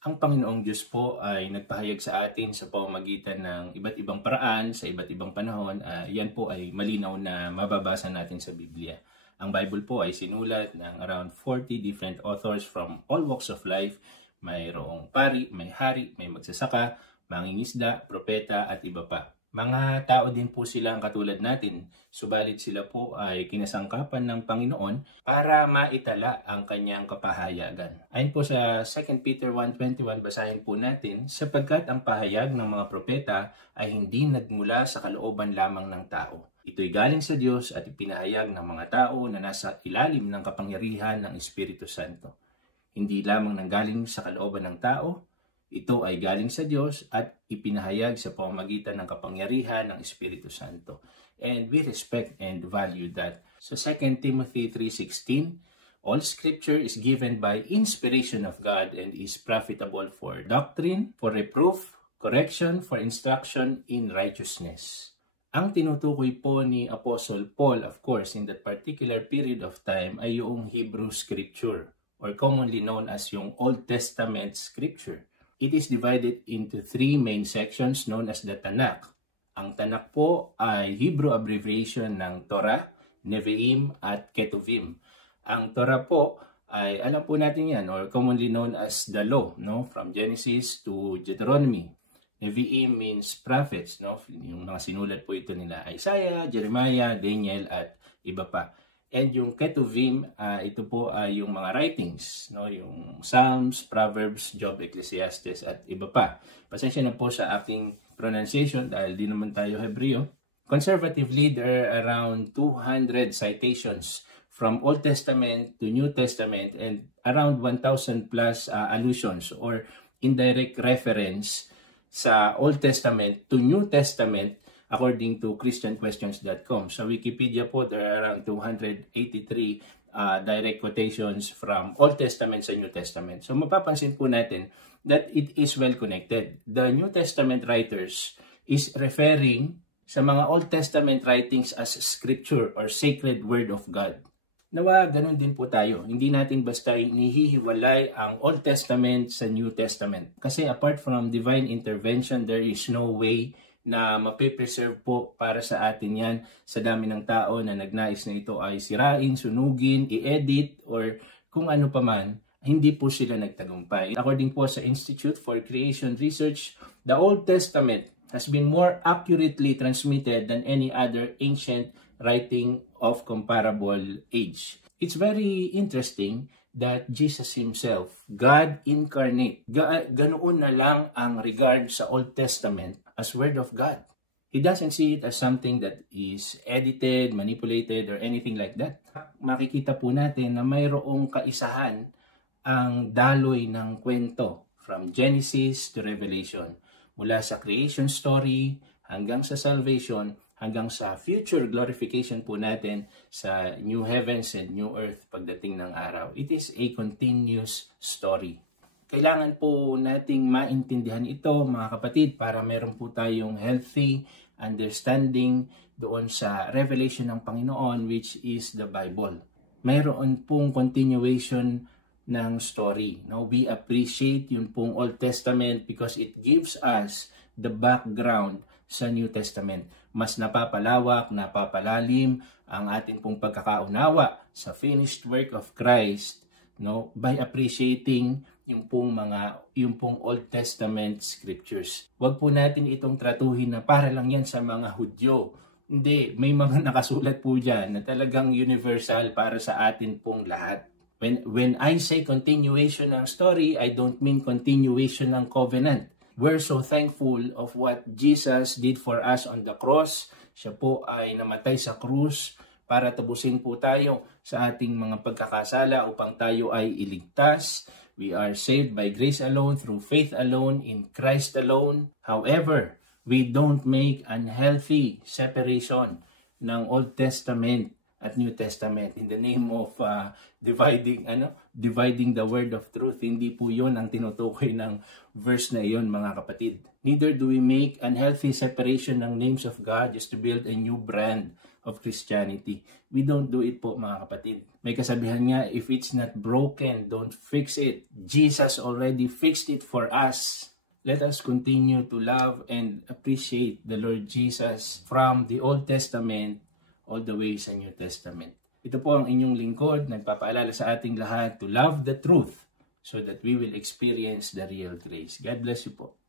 Ang Panginoong Diyos po ay nagpahayag sa atin sa pamamagitan ng iba't ibang paraan, sa iba't ibang panahon. Yan po ay malinaw na mababasa natin sa Biblia. Ang Bible po ay sinulat ng around 40 different authors from all walks of life. Mayroong pari, may hari, may magsasaka, mangingisda, propeta at iba pa. Mga tao din po sila ang katulad natin, subalit sila po ay kinasangkapan ng Panginoon para maitala ang kanyang kapahayagan. Ayon po sa 2 Peter 1:21, basahin po natin, sapagkat ang pahayag ng mga propeta ay hindi nagmula sa kalooban lamang ng tao. Ito'y galing sa Diyos at ipinahayag ng mga tao na nasa ilalim ng kapangyarihan ng Espiritu Santo. Hindi lamang nanggaling sa kalooban ng tao, ito ay galing sa Diyos at ipinahayag sa pamamagitan ng kapangyarihan ng Espiritu Santo. And we respect and value that. So 2 Timothy 3:16, all scripture is given by inspiration of God and is profitable for doctrine, for reproof, correction, for instruction in righteousness. Ang tinutukoy po ni Apostle Paul, of course, in that particular period of time ay yung Hebrew scripture or commonly known as yung Old Testament scripture. It is divided into three main sections known as the Tanakh. Ang Tanakh po ay Hebrew abbreviation ng Torah, Nevi'im at Ketuvim. Ang Torah po ay alam po natin yan or commonly known as the law, no? From Genesis to Deuteronomy. Nevi'im means prophets, no? Yung mga sinulat po ito nila Isaiah, Jeremiah, Daniel at iba pa. And yung Ketuvim, ito po ay yung mga writings, no? Yung Psalms, Proverbs, Job, Ecclesiastes at iba pa. Pasensya na po sa aking pronunciation dahil di naman tayo Hebreo. Conservatively, there are around 200 citations from Old Testament to New Testament and around 1,000 plus allusions or indirect reference sa Old Testament to New Testament according to ChristianQuestions.com. Sa Wikipedia po, there are around 283 direct quotations from Old Testament sa New Testament. So mapapansin po natin that it is well connected. The New Testament writers is referring sa mga Old Testament writings as scripture or sacred word of God. Nawa, ganun din po tayo. Hindi natin basta inihihiwalay ang Old Testament sa New Testament. Kasi apart from divine intervention, there is no way na mapipreserve po para sa atin yan sa dami ng tao na nagnais na ito ay sirain, sunugin, i-edit, or kung ano pa man, hindi po sila nagtagumpay. According po sa Institute for Creation Research, the Old Testament has been more accurately transmitted than any other ancient writing of comparable age. It's very interesting that Jesus Himself, God incarnate, ganoon na lang ang regard sa Old Testament as Word of God. He doesn't see it as something that is edited, manipulated, or anything like that. Makikita po natin na mayroong kaisahan ang daloy ng kwento from Genesis to Revelation. Mula sa creation story hanggang sa salvation, hanggang sa future glorification po natin sa new heavens and new earth pagdating ng araw. It is a continuous story. Kailangan po nating maintindihan ito, mga kapatid, para meron po tayong healthy understanding doon sa revelation ng Panginoon, which is the Bible. Mayroon pong continuation ng story. No? We appreciate yung pong Old Testament because it gives us the background sa New Testament. Mas napapalawak, napapalalim ang ating pong pagkakaunawa sa finished work of Christ, no, by appreciating yung pong Old Testament scriptures. Huwag po natin itong tratuhin na para lang yan sa mga Hudyo. Hindi, may mga nakasulat po dyan na talagang universal para sa atin pong lahat. When I say continuation ng story, I don't mean continuation ng covenant. We're so thankful of what Jesus did for us on the cross. Siya po ay namatay sa krus para tapusin po tayo sa ating mga pagkakasala upang tayo ay iligtas. We are saved by grace alone, through faith alone, in Christ alone. However, we don't make unhealthy separation ng Old Testament at New Testament in the name of dividing the word of truth. Hindi po 'yon ang tinutukoy ng verse na iyon, mga kapatid. Neither do we make unhealthy separation ng names of God just to build a new brand of Christianity. We don't do it po, mga kapatid. May kasabihan nga, if it's not broken, don't fix it. Jesus already fixed it for us. Let us continue to love and appreciate the Lord Jesus from the Old Testament all the way sa New Testament. Ito po ang inyong lingkod, nagpapaalala sa ating lahat to love the truth so that we will experience the real grace. God bless you po.